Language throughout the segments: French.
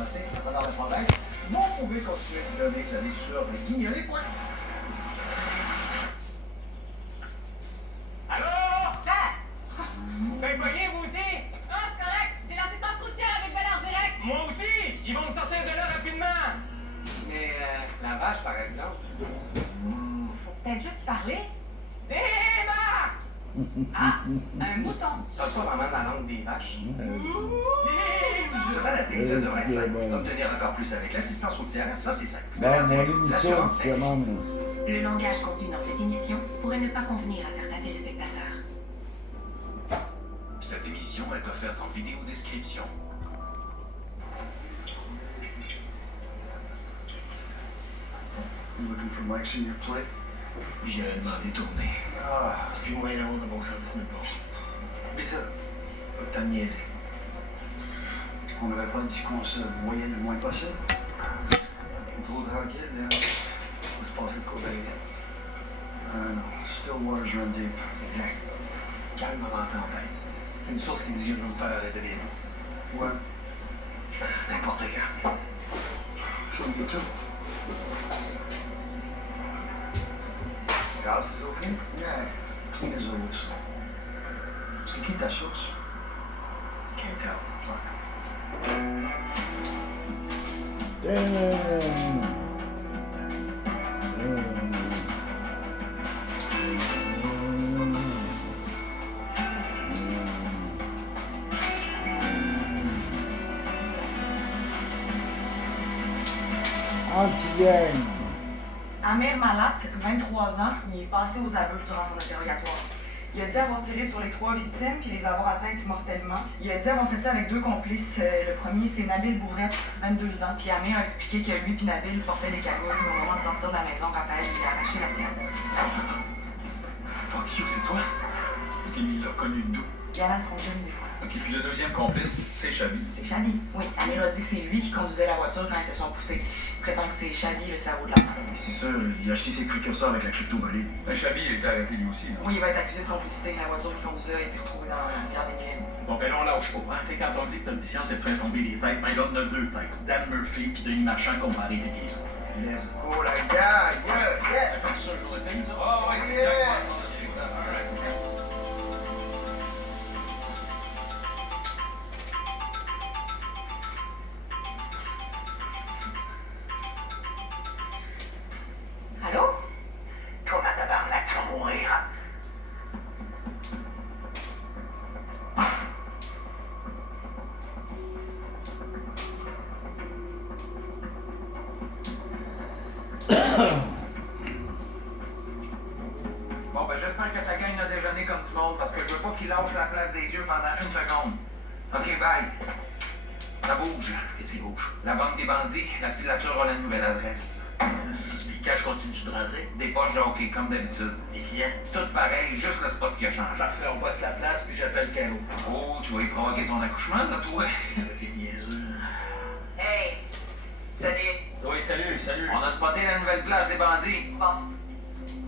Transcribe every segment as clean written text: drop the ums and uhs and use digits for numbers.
ramassés à travers la province, vous pouvez continuer de donner clavier sur guignoler.com. Allô? Ben, voyez, vous aussi? Ah, c'est correct! J'ai l'assistance routière avec Valère direct! Moi aussi! Ils vont me sortir de là rapidement! Mais la vache, par exemple. Faut peut-être juste parler. Débarque! Ah, un mouton. C'est pas vraiment la langue des vaches. Se balader, ça devrait être simple. Obtenir encore plus avec l'assistance routière, ça c'est simple. Bon, Valère mon direct, émission, l'assurance c'est simple. comment, Le langage contenu dans cette émission pourrait ne pas convenir à certains téléspectateurs. Cette émission est offerte en vidéo description. You looking for mics in your plate? J'ai demandé de tourner. Ah, C'est plus moyen de bon service de gauche. Mais ça, t'as niaisé. on n'avait pas dit qu'on se voyait le moins possible? Trop tranquille, hein? Faut se passer de quoi bien vite. Non, still waters run deep. Exact. C'est calme avant la tempête. Une source qui dit que je vais me faire arrêter bientôt. Ouais, N'importe quand. so me too. Gaz is okay? Yeah, clean as a whistle. C'est qui ta source? Can't tell. Damn. Anti-gang. Amir Malat, 23 ans, il est passé aux aveux durant son interrogatoire. Il a dit avoir tiré sur les 3 victimes puis les avoir atteintes mortellement. Il a dit avoir fait ça avec 2 complices. Le premier, c'est Nabil Bourrette, 22 ans. Puis Amir a expliqué que lui puis Nabil portaient des cagoules, mais au moment de sortir de la maison, Raphaël lui a arraché la sienne. Fuck you, c'est toi? Ok, mais il l'a reconnu d'où? Il allait à son gym des fois. Ok, puis le deuxième complice, c'est Chabi. C'est Chabi. Oui, Amir a dit que c'est lui qui conduisait la voiture quand ils se sont poussés. Il prétend que c'est Chabi le cerveau de la bande. Mais c'est sûr, il a acheté ses précurseurs avec la crypto volée. Ben, Chabi, il a été arrêté lui aussi. Là. Oui, il va être accusé de complicité. La voiture qu'il conduisait a été retrouvée dans la rivière des Mille. Bon, ben là, on lâche pas. Hein? Tu sais, quand on dit que notre mission, c'est de faire tomber des têtes, ben là, on a 2 têtes. Dan Murphy puis Denis Marchand qu'on va arrêter bientôt. Let's go, la gars! Yeah! Comme ça, jour de paye, ça? Oh, ouais, c'est Allô? Toi, ma tabarnak, tu vas mourir. Bon, ben j'espère que ta gang a déjeuné comme tout le monde parce que je veux pas qu'il lâche la place des yeux pendant 1 seconde. Ok, bye. Ça bouge. Et c'est gauche. La banque des bandits, la filature a la nouvelle adresse. Les cash continuent de rentrer. Des poches de hockey, comme d'habitude. Les clients. Tout pareil, juste le spot qui a changé. Parfait, on passe la place puis j'appelle Caro. Oh, tu vas y provoquer son accouchement, là, toi? T'es niaiseux. Hey! Salut! Oui, salut. On a spoté la nouvelle place des bandits. Bon.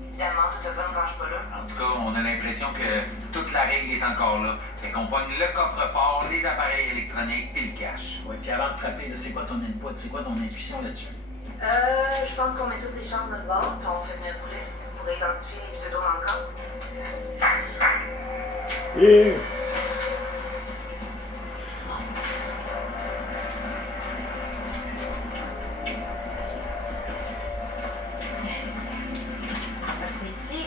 Évidemment, tout le fun quand je suis pas là. En tout cas, on a l'impression que toute la règle est encore là. Fait qu'on pogne le coffre-fort, les appareils électroniques et le cash. Oui, puis avant de frapper, là, c'est quoi ton input? C'est quoi ton intuition là-dessus? Je pense qu'on met toutes les chances de notre bord, puis on fait venir rouler pour identifier les pseudo-manquants. Et... C'est ici.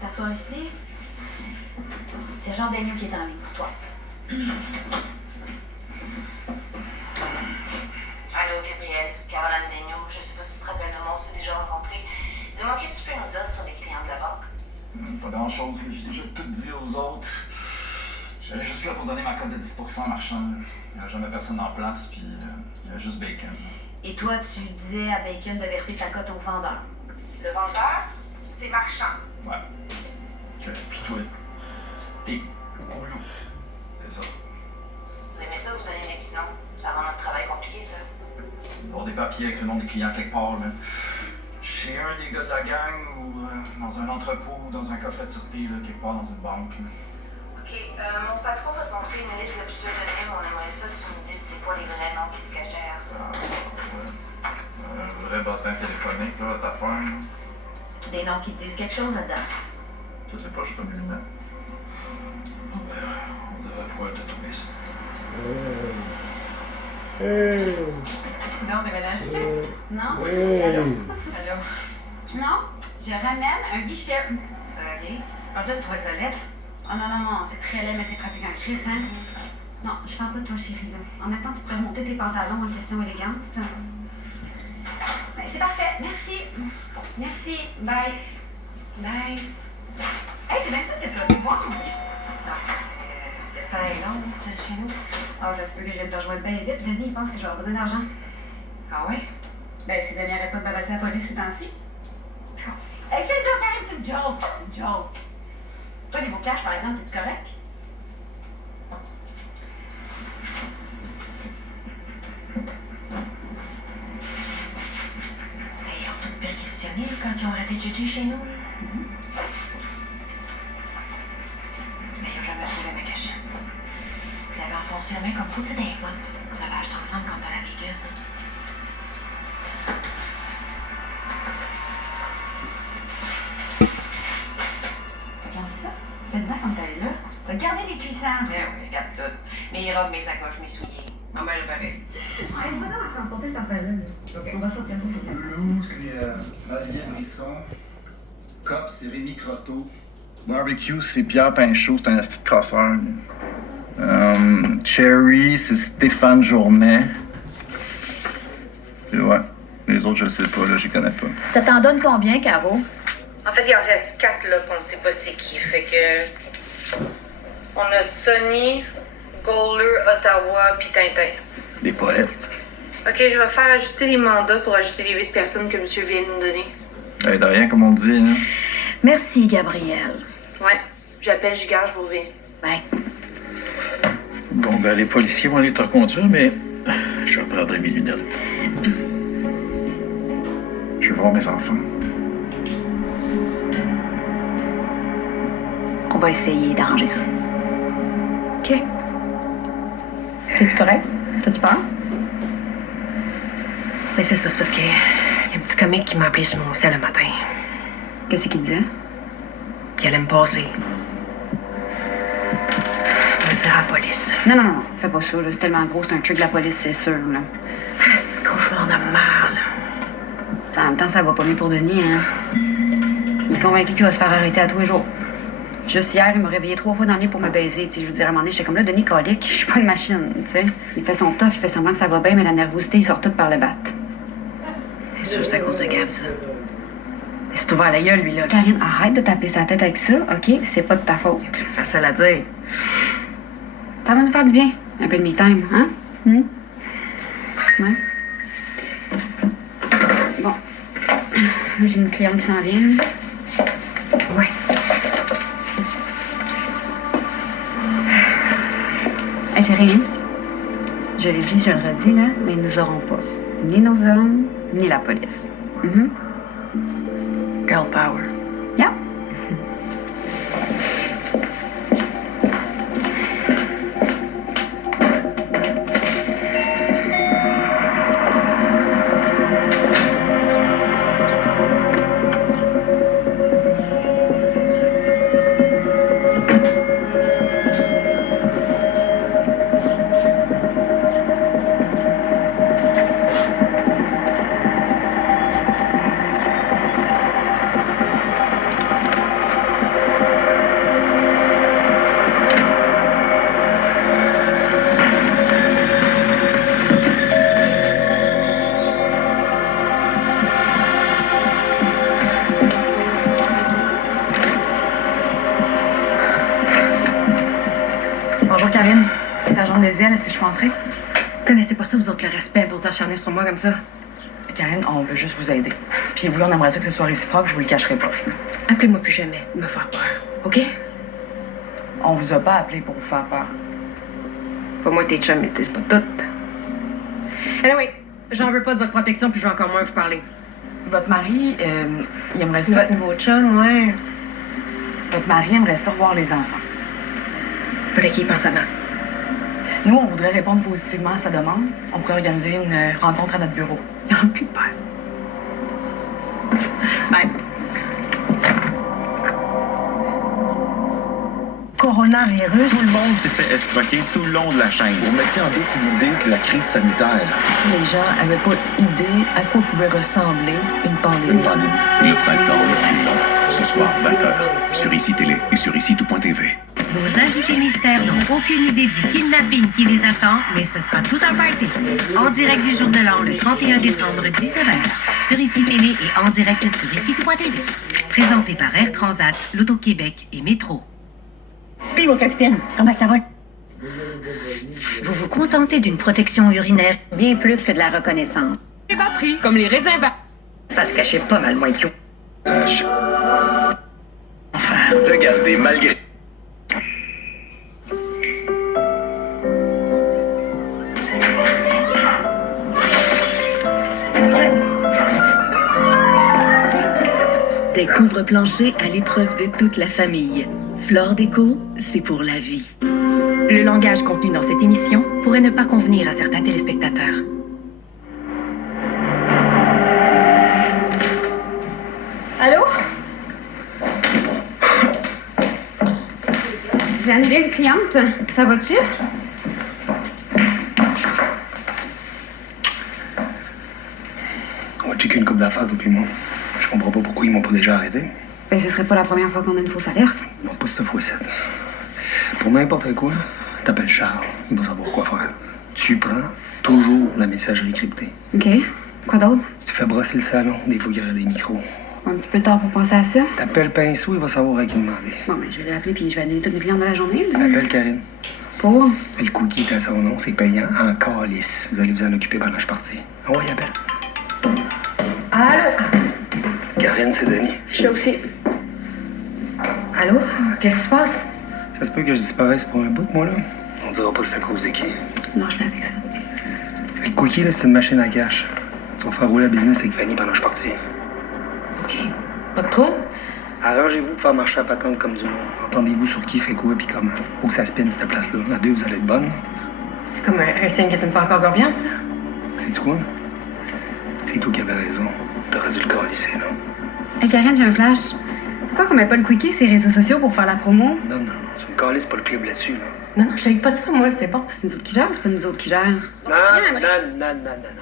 T'asseoir ici. C'est Jean Daigneault qui est en ligne pour toi. Allô, Gabriel, Caroline Daigneault, je sais pas si tu te rappelles de moi, on s'est déjà rencontrés. Dis-moi, qu'est-ce que tu peux nous dire sur les clients de la banque? Pas grand-chose, j'ai déjà tout dit aux autres. J'allais juste là pour donner ma cote de 10% marchand. Il n'y a jamais personne en place, puis il y avait juste Bacon. Et toi, tu disais à Bacon de verser ta cote au vendeur. Le vendeur, c'est marchand. Ouais. Ok, puis toi, t'es boulot. C'est ça. Vous aimez ça, vous donnez des petits noms? Ça rend notre travail compliqué, ça. Avoir des papiers avec le nom des clients quelque part, là. Chez un des gars de la gang, ou dans un entrepôt, ou dans un coffret de sûreté, là, quelque part dans une banque. Là. Ok, mon patron va te montrer une liste de pseudonymes. On aimerait ça que tu me dises c'est quoi qui se cache derrière ça. Un vrai bottin téléphonique, là, votre affaire. Là. Des noms qui te disent quelque chose là-dedans. Je sais pas, je suis pas lumineux. On devrait pouvoir te trouver ça. Non, déménage-tu? Non? Hey. Allô? Non, je ramène un guichet. OK. Ah, ça, tu trouves ça lettre? Oh non, c'est très laid, mais c'est pratique en crise, hein? Non, je parle pas de toi, chérie, là. En même temps, tu pourrais remonter tes pantalons en question élégance. Ben, c'est parfait, merci. Merci, bye. Bye. Hey, c'est bien ça que tu vas te voir, on dit. Le temps est long, tu sais, chez nous. Ah, ça se peut que je vienne te rejoindre bien vite. Denis, il pense que je vais avoir besoin d'argent. Ah ouais? Ben, ses amis arrêtent pas de balancer la police ces temps-ci. Hey, fais une joke, Karine, c'est une joke. Une joke. Toi, niveau cash, par exemple, t'es-tu correct? Ils ont tout perquisitionné quand ils ont arrêté de juger chez nous. Mais ils n'ont jamais trouvé ma cachette. Ils avaient enfoncé la main comme faut, tu sais, dans les bottes qu'on avait acheté ensemble quand on a la Vegas. T'as gardé ça? Ça fait 10 ans qu'on est allé là. T'as gardé les cuissons. Oui, je garde tout. Mes robes, mes sacoches, mes souliers. Ma mère est pareil. Allez, va donc à transporter cette affaire-là. OK, on va sortir ça, c'est bien. Blue, c'est Olivier Brisson. Cop, c'est Rémi Croteau. Barbecue, c'est Pierre Pinchot, c'est un asti de crosseur. Cherry, c'est Stéphane Journet. Et ouais, les autres, je sais pas, là, je les connais pas. Ça t'en donne combien, Caro? En fait, il en reste 4 là qu'on ne sait pas c'est qui. Fait que. On a Sonny, Goaler, Ottawa, puis Tintin. Des poètes. Ok, je vais faire ajuster les mandats pour ajouter les 8 personnes que monsieur vient de nous donner. Hey, de rien, comme on dit, hein. Merci, Gabriel. Ouais, j'appelle Gigar, je vous vais. Bye. Bon, ben, les policiers vont aller te reconduire, mais je reprendrai mes lunettes. Je vais voir mes enfants. On va essayer d'arranger ça. OK. T'es-tu correct? T'as-tu peur? Mais c'est ça, c'est parce qu'il y a un petit comique qui m'a appelé sur mon cell le matin. Qu'est-ce qu'il disait? Qu'il allait me passer. On va le dire à la police. Non, fais pas ça, là. C'est tellement gros, c'est un truc de la police, c'est sûr, là. Ah, c'est gros, je m'en ai marre, là. En même temps, ça va pas mieux pour Denis, hein. Il est convaincu qu'il va se faire arrêter à tous les jours. Juste hier, il m'a réveillé 3 fois dans le lit pour me baiser. Tu sais, je veux dire, à un moment donné, j'étais comme là, Denis colique, je suis pas une machine, tu sais. Il fait son tough, il fait semblant que ça va bien, mais la nervosité, il sort tout par le bat. C'est sûr, c'est à cause de Gab, ça. Il s'est ouvert la gueule, lui, là. Karine, arrête de taper sa tête avec ça, OK? C'est pas de ta faute. Facile à dire. Ça va nous faire du bien. Un peu de me-time, hein? Ouais. Bon. Là, j'ai une cliente qui s'en vient. Ouais. Hey, chérie, je l'ai dit, je le redis, là, mais nous aurons pas ni nos hommes, ni la police. Girl power. Yeah. Bonjour, Karine. Sergent Desiel, est-ce que je peux entrer? Vous connaissez pas ça, vous autres, le respect pour vous acharner sur moi comme ça? Karine, on veut juste vous aider. Puis oui, on aimerait ça que ce soit réciproque, je vous le cacherai pas. Appelez-moi plus jamais, me faire peur. OK? On vous a pas appelé pour vous faire peur. Pas moi, tes chums, mais c'est pas tout. Anyway, j'en veux pas de votre protection, puis je veux encore moins vous parler. Votre mari, il aimerait ça... Votre nouveau chum, ouais. Votre mari aimerait ça revoir les enfants. Fallait qu'il y pense avant. Nous, on voudrait répondre positivement à sa demande. On pourrait organiser une rencontre à notre bureau. Il n'y en a plus de père. Ben, Coronavirus. Tout le monde s'est fait escroquer tout le long de la chaîne. Vous mettiez en doute l'idée de la crise sanitaire. Les gens n'avaient pas idée à quoi pouvait ressembler une pandémie. Le printemps le plus long. Ce soir, 20h, sur ICI Télé et sur ICI.tv. Vos invités mystères n'ont aucune idée du kidnapping qui les attend, mais ce sera tout un party. En direct du jour de l'an, le 31 décembre, 19h, sur ICI Télé et en direct sur ICI.tv. Présenté par Air Transat, l'Auto-Québec et Métro. Puis mon capitaine, comment ça va? Vous vous contentez d'une protection urinaire bien plus que de la reconnaissance. c'est pas pris, comme les raisins verts. Ça se cachait pas mal moins cute. Enfin, regardez, malgré... Découvre Plancher à l'épreuve de toute la famille. Flore Déco, c'est pour la vie. Le langage contenu dans cette émission pourrait ne pas convenir à certains téléspectateurs. Allô? J'ai annulé une cliente. Ça va-tu? On va checker une coupe d'affaires depuis moi. Je comprends pas pourquoi ils m'ont pas déjà arrêté. Ben, ce serait pas la première fois qu'on a une fausse alerte. Non, pas cette fois-ci. Pour n'importe quoi, t'appelles Charles. Il va savoir quoi faire. Tu prends toujours la messagerie cryptée. OK. Quoi d'autre? Tu fais brosser le salon, des fois qu'il y aurait des micros. Un petit peu tard pour penser à ça. T'appelles Pinceau, il va savoir à qui demander. Bon, ben, je vais l'appeler puis je vais annuler toutes mes clientes de la journée. T'appelles Karine. Pour? Le cookie est à son nom, c'est payant en calice. Vous allez vous en occuper pendant que je suis parti. Ah ouais, appelle. Allô? Karine, c'est Denis. Je suis là aussi. Allô? Qu'est-ce qui se passe? Ça se peut que je disparaisse pour un bout, moi, là. On dira pas c'est à cause de qui. Non, je l'ai avec ça. Le cookie, là, c'est une machine à cash. Tu vas faire rouler la business avec Fanny pendant que je suis parti. OK. Pas de trouble? Arrangez-vous pour faire marcher la patente comme du monde. Entendez-vous sur qui fait quoi, puis comment. Faut que ça spinne, cette place-là. À deux, vous allez être bonne. C'est comme un signe que tu me fais encore bien, ça? C'est quoi? C'est toi qui avais raison. T'aurais dû le calisser, là. Hey, Karine, j'ai un flash. Pourquoi qu'on met pas le quickie sur les réseaux sociaux pour faire la promo? Non, non, tu me calisses pas le club là-dessus, là. Non, non, je savais pas ça, moi, c'est bon. C'est nous autres qui gèrent, c'est pas nous autres qui gèrent. Non.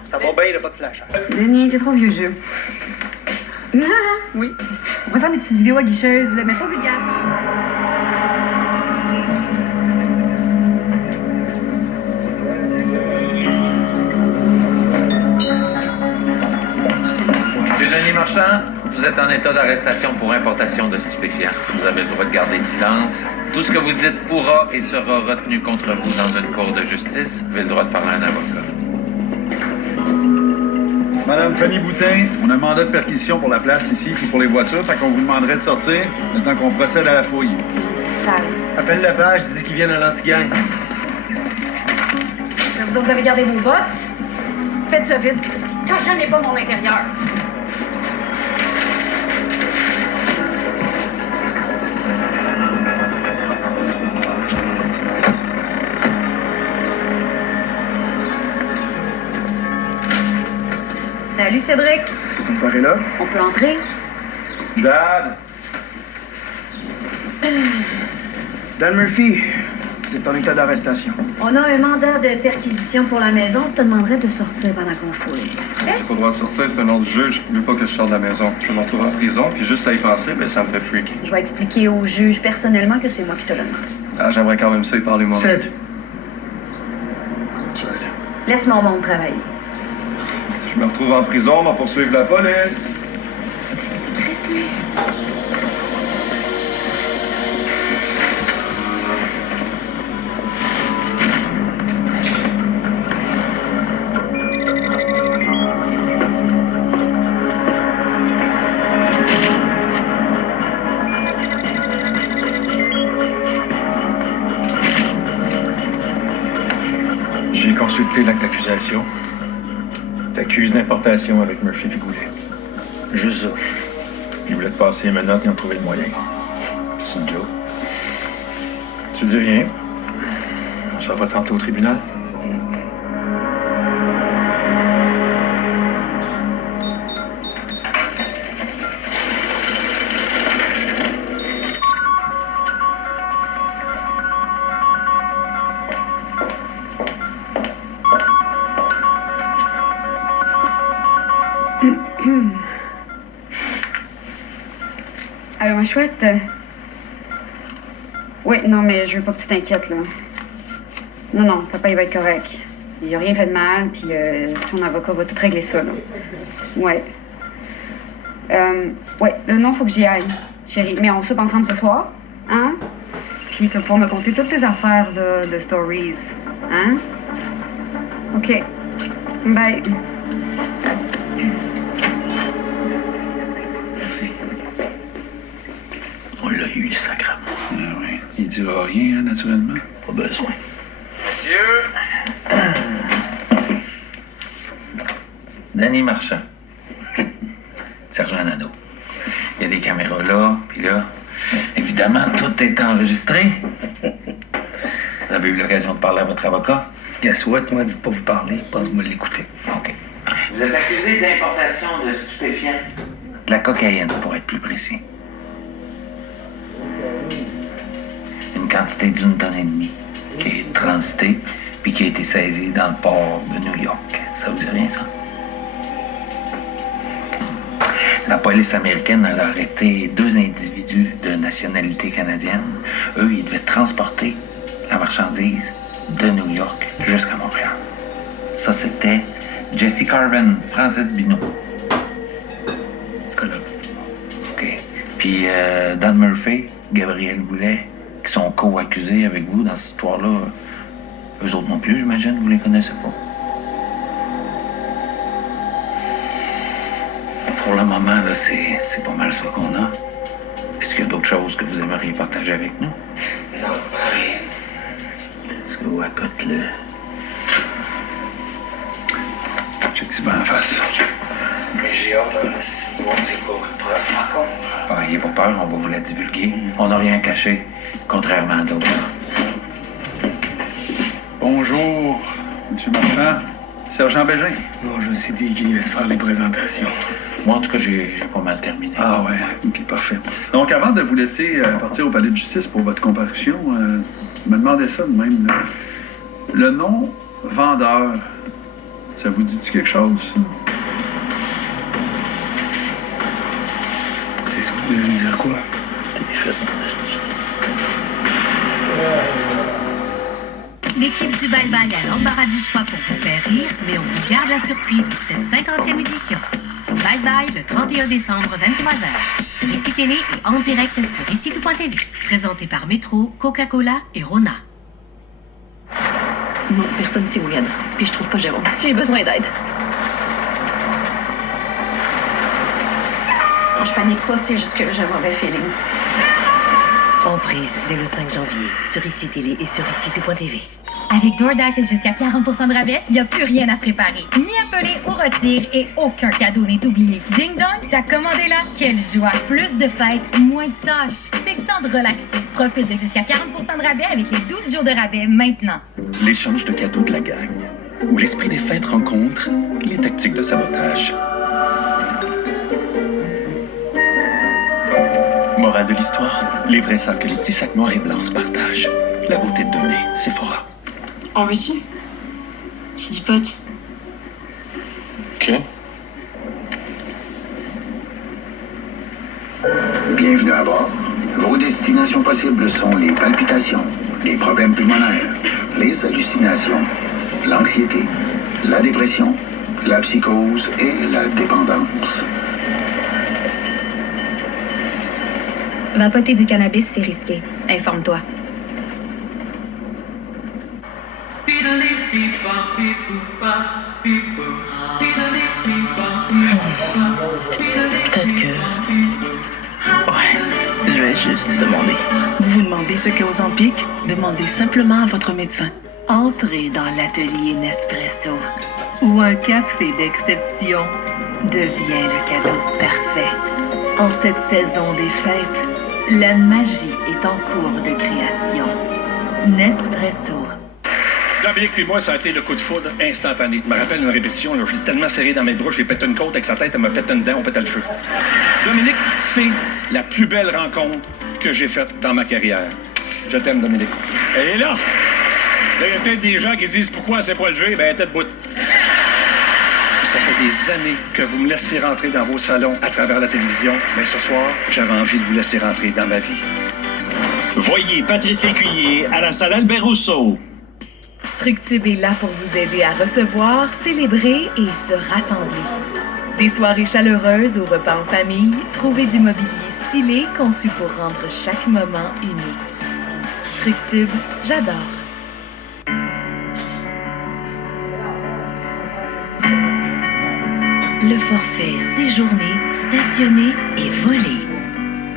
Ça va bien, là, pas de flash. Denis, t'es trop vieux jeu. Oui, c'est ça. On va faire des petites vidéos aguicheuses, là, mais pas vulgaires. Monsieur Denis Marchand, vous êtes en état d'arrestation pour importation de stupéfiants. Vous avez le droit de garder silence. Tout ce que vous dites pourra et sera retenu contre vous dans une cour de justice. Vous avez le droit de parler à un avocat. Madame Fanny Boutin, on a un mandat de perquisition pour la place ici, puis pour les voitures, fait qu'on vous demanderait de sortir le temps qu'on procède à la fouille. Sale. Appelle la page, dis qu'ils viennent à l'anti-gang. Vous avez gardé vos bottes? Faites ça vite. Quand j'en ai pas mon intérieur. Salut Cédric. Est-ce que tu me parais là? On peut entrer? Dad! Dan Murphy, c'est en état d'arrestation. On a un mandat de perquisition pour la maison. On te demanderait de sortir pendant qu'on fouille. J'ai pas le droit de sortir, c'est un ordre du juge. Il veut pas que je sorte de la maison. Je vais me retrouver en prison, puis juste à y penser, ben ça me fait freak. Je vais expliquer au juge personnellement que c'est moi qui te le demande. Ah, j'aimerais quand même ça y parler moi. Ced. Laisse mon monde travailler. Si je me retrouve en prison, on va poursuivre la police. C'est Chris, lui. J'ai consulté l'acte d'accusation. T'accuses d'importation avec Murphy et Goulet. Juste ça. Il voulait te passer les menottes et en trouver le moyen. C'est une joke. Tu dis rien. Je Ça va tenter au tribunal? Allô, ma chouette? Oui, non, mais je veux pas que tu t'inquiètes, là. Non, papa, il va être correct. Il a rien fait de mal, puis son avocat va tout régler ça, là. Ouais. Ouais, là, non, faut que j'y aille, chérie. Mais on soupe ensemble ce soir, hein? Puis tu vas pouvoir me conter toutes tes affaires, là, de stories, hein? OK. Bye. Merci. On l'a eu, le sacrement. Ah oui. Il dira rien, hein, naturellement. Pas besoin. Monsieur. Danny Marchand. Sergent Nano. Il y a des caméras là, puis là. Évidemment, tout est enregistré. Vous avez eu l'occasion de parler à votre avocat? Guess what? Moi, dites pas vous parler. Passe-moi l'écouter. OK. Vous êtes accusé d'importation de stupéfiants. De la cocaïne, pour être plus précis. Une quantité d'1,5 tonne qui est transitée puis qui a été saisie dans le port de New York. Ça vous dit rien, ça? La police américaine a arrêté 2 individus de nationalité canadienne. Eux, ils devaient transporter la marchandise de New York jusqu'à Montréal. Ça, c'était Jesse Carvin, Francis Binot. OK. Puis Dan Murphy, Gabriel Goulet, qui sont co-accusés avec vous dans cette histoire-là. Eux autres non plus, j'imagine, vous les connaissez pas. Pour le moment, là, c'est pas mal ça qu'on a. Est-ce qu'il y a d'autres choses que vous aimeriez partager avec nous? Non, pareil. Let's go, accote-le. Check si bien en face. Mais j'ai hâte à rester bon, c'est pas une preuve, par contre. Ah, ayez pas peur, on va vous la divulguer. On n'a rien caché, contrairement à d'autres. Bonjour, M. Marchand. Sergent Bégin. Non, je sais qui laisse faire les présentations. Moi, en tout cas, j'ai pas mal terminé. Ah ouais, OK, parfait. Donc, avant de vous laisser partir au palais de justice pour votre comparution, je me demandais ça de même, là. Le nom vendeur, ça vous dit-tu quelque chose, ça? C'est supposé me dire quoi? T'es fait, mon esti. L'équipe du Bye-Bye a l'embarras du choix pour vous faire rire, mais on vous garde la surprise pour cette 50e édition. Bye-Bye le 31 décembre, 23h, sur ICI Télé et en direct sur ICI.tv. Présenté par Métro, Coca-Cola et Rona. Non, personne s'y regarde. Puis je trouve pas Jérôme. J'ai besoin d'aide. Non, je panique pas, c'est juste que j'ai un mauvais feeling. Emprise dès le 5 janvier, sur ICI Télé et sur ICI.tv. Avec DoorDash et jusqu'à 40% de rabais, il n'y a plus rien à préparer. Ni appeler ou retire et aucun cadeau n'est oublié. Ding dong, ta commande est là. Quelle joie! Plus de fêtes, moins de tâches. C'est le temps de relaxer. Profite de jusqu'à 40% de rabais avec les 12 jours de rabais maintenant. L'échange de cadeaux de la gang, où l'esprit des fêtes rencontre les tactiques de sabotage. Morale de l'histoire, les vrais savent que les petits sacs noirs et blancs se partagent. La beauté de donner, Sephora. En veux-tu? J'ai dit pote. OK. Bienvenue à bord. Vos destinations possibles sont les palpitations, les problèmes pulmonaires, les hallucinations, l'anxiété, la dépression, la psychose et la dépendance. Vapoter du cannabis, c'est risqué. Informe-toi. Peut-être que... Ouais, je vais juste demander. Vous vous demandez ce qu'est Ozempic? Demandez simplement à votre médecin. Entrez dans l'atelier Nespresso, où un café d'exception devient le cadeau parfait. En cette saison des fêtes, la magie est en cours de création. Nespresso. Dominique puis moi, ça a été le coup de foudre instantané. Je me rappelle une répétition, là, je l'ai tellement serré dans mes bras, je l'ai pété une côte avec sa tête, elle m'a pété une dent, on pétait le feu. Dominique, c'est la plus belle rencontre que j'ai faite dans ma carrière. Je t'aime, Dominique. Elle est là! Là, il y a peut-être des gens qui disent pourquoi elle s'est pas levée, ben elle était debout. Ça fait des années que vous me laissez rentrer dans vos salons à travers la télévision, mais ce soir, j'avais envie de vous laisser rentrer dans ma vie. Voyez Patrice Lécuyer à la salle Albert Rousseau. Structube est là pour vous aider à recevoir, célébrer et se rassembler. Des soirées chaleureuses au repas en famille, trouvez du mobilier stylé conçu pour rendre chaque moment unique. Structube, j'adore. Le forfait séjourner, stationner et voler.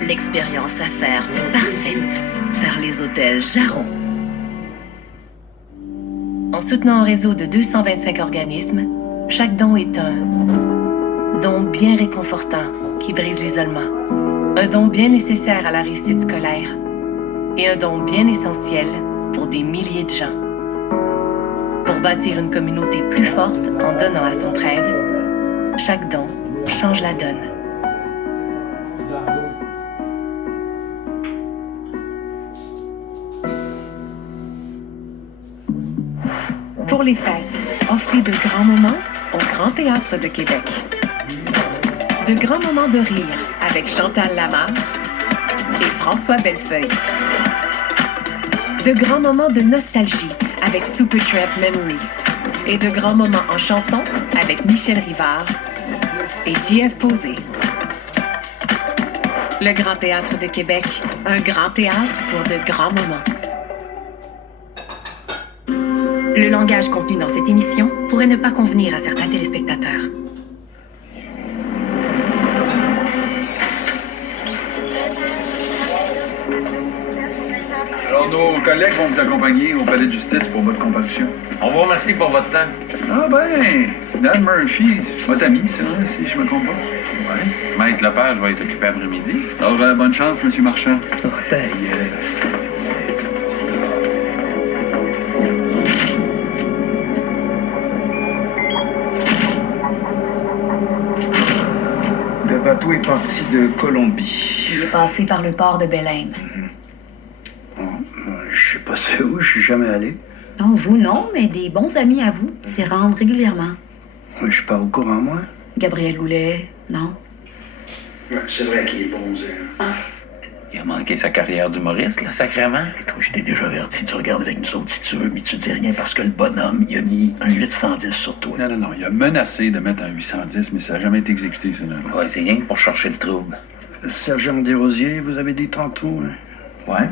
L'expérience à faire parfaite par les hôtels Jaron. En soutenant un réseau de 225 organismes, chaque don est un don bien réconfortant qui brise l'isolement, un don bien nécessaire à la réussite scolaire et un don bien essentiel pour des milliers de gens. Pour bâtir une communauté plus forte en donnant à s'entraide, chaque don change la donne. Pour les fêtes, offrez de grands moments au Grand Théâtre de Québec. De grands moments de rire avec Chantal Lamarre et François Bellefeuille. De grands moments de nostalgie avec Supertramp Memories. Et de grands moments en chanson avec Michel Rivard et JF Posé. Le Grand Théâtre de Québec, un grand théâtre pour de grands moments. Le langage contenu dans cette émission pourrait ne pas convenir à certains téléspectateurs. Alors, nos collègues vont vous accompagner au palais de justice pour votre comparution. On vous remercie pour votre temps. Ah ben, Dan Murphy, votre ami, ça, hein, si je me trompe pas. Oui. Maître Lepage va être occupé après-midi. Alors, bonne chance, Monsieur Marchand. Oh, ta gueule. Le bateau est parti de Colombie. Il est passé par le port de Belém. Je sais pas c'est où, je suis jamais allé. Non, vous non, mais des bons amis à vous s'y rendent régulièrement. Je suis pas au courant, moi. Gabriel Goulet, non? Ouais, c'est vrai qu'il est bon, Il a manqué sa carrière d'humoriste, là, sacrément. Toi, je t'ai déjà averti, tu regardes avec nous autres si tu veux, mais tu dis rien parce que le bonhomme, il a mis un 810 sur toi. Non, il a menacé de mettre un 810, mais ça n'a jamais été exécuté, ça. Ouais, c'est rien que pour chercher le trouble. Sergent Desrosiers, vous avez dit tantôt, hein? Ouais.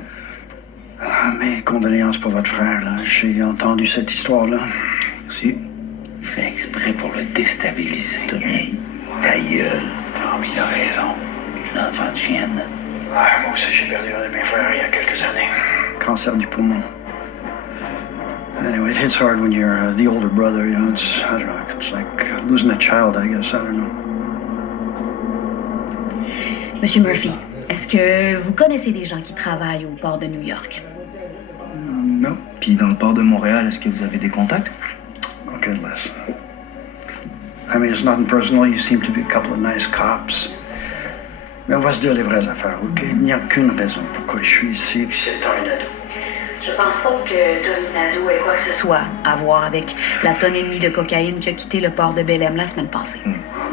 Ah, mes condoléances pour votre frère, là. J'ai entendu cette histoire-là. Si. Il fait exprès pour le déstabiliser. Tommy, ta gueule. Non, mais il a raison. L'enfant de chienne. Ah, moi aussi, j'ai perdu un de mes frères il y a quelques années. Cancer du poumon. Anyway, it hits hard when you're the older brother, you know. It's, I don't know, it's like losing a child, I guess. I don't know. Monsieur Murphy, est-ce que vous connaissez des gens qui travaillent au port de New York? Non. Puis dans le port de Montréal, est-ce que vous avez des contacts? Okay, listen. I mean, it's nothing personal. You seem to be a couple of nice cops. Mais on va se dire les vraies affaires, OK? Il n'y a qu'une raison pourquoi je suis ici, puis c'est Tommy Nadeau. Je pense pas que Tommy Nadeau ait quoi que ce soit à voir avec la tonne et demie de cocaïne qui a quitté le port de Belém la semaine passée.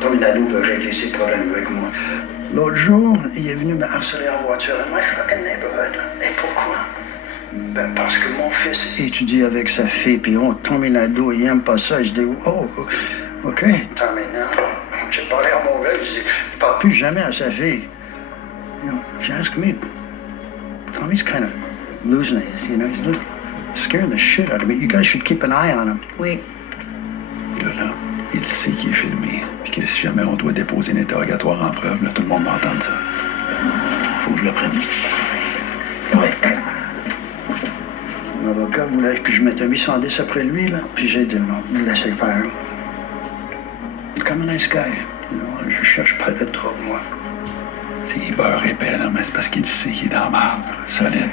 Tommy Nadeau veut régler ses problèmes avec moi. L'autre jour, il est venu me harceler en voiture in my fucking neighborhood. Et pourquoi? Ben, parce que mon fils étudie avec sa fille, puis Tommy Nadeau, il aime pas ça. Je dis, oh, OK, Tommy, non. J'ai parlé à mon gars, je dis, je parle plus jamais à sa fille. You know, if you ask me, Tommy's kind of losing it, you know, he's scaring the shit out of me. You guys should keep an eye on him. Oui. Là, il sait qu'il est filmé, puis que si jamais on doit déposer un interrogatoire en preuve, là, tout le monde va entendre ça. Faut que je le prenne. Ouais. L'avocat voulait que je mette un 810 après lui, là, puis j'ai dit non, laissez faire. Comme un nice guy. You know, je cherche pas de trop, moi. T'sais, il beurre épais, là, mais c'est parce qu'il sait qu'il est dans la marde, solide.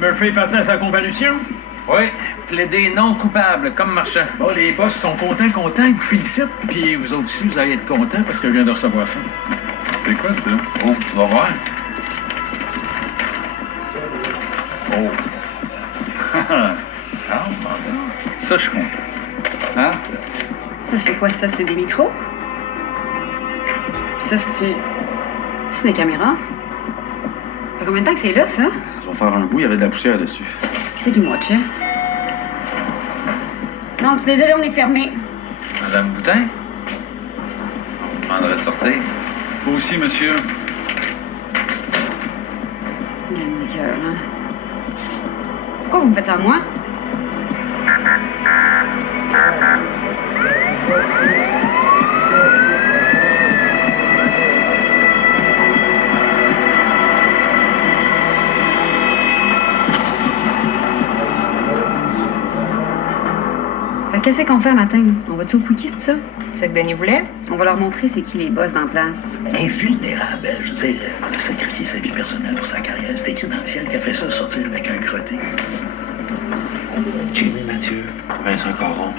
Murphy est parti à sa comparution? Oui, plaidé non coupable, comme marchand. Bon, les boss sont contents, ils vous félicitent. Puis vous autres aussi, vous allez être contents parce que je viens de recevoir ça. C'est quoi ça? Oh, tu vas voir. Oh. Ah, ça, je comprends. Hein? Ça, c'est quoi ça? C'est des micros? Ça, c'est des caméras? Ça fait combien de temps que c'est là, ça? Ça va faire un bout, il y avait de la poussière dessus. Qui c'est qui me watchait? Non, tu désolé, on est fermé. Madame Boutin? On vous demanderait de sortir. Vous aussi, monsieur. Gagne des cœurs, hein? Pourquoi vous me faites ça à moi? Qu'est-ce qu'on fait un matin? On va-tu au Quickie, c'est ça? C'est ce que Denis voulait? On va leur montrer c'est qui les boss dans la place. Invulnérable, je veux dire, elle a sacrifié sa vie personnelle pour sa carrière. C'était écrit dans le ciel qu'elle ferait ça sortir avec un crotté. Jimmy Mathieu. Vincent Caron.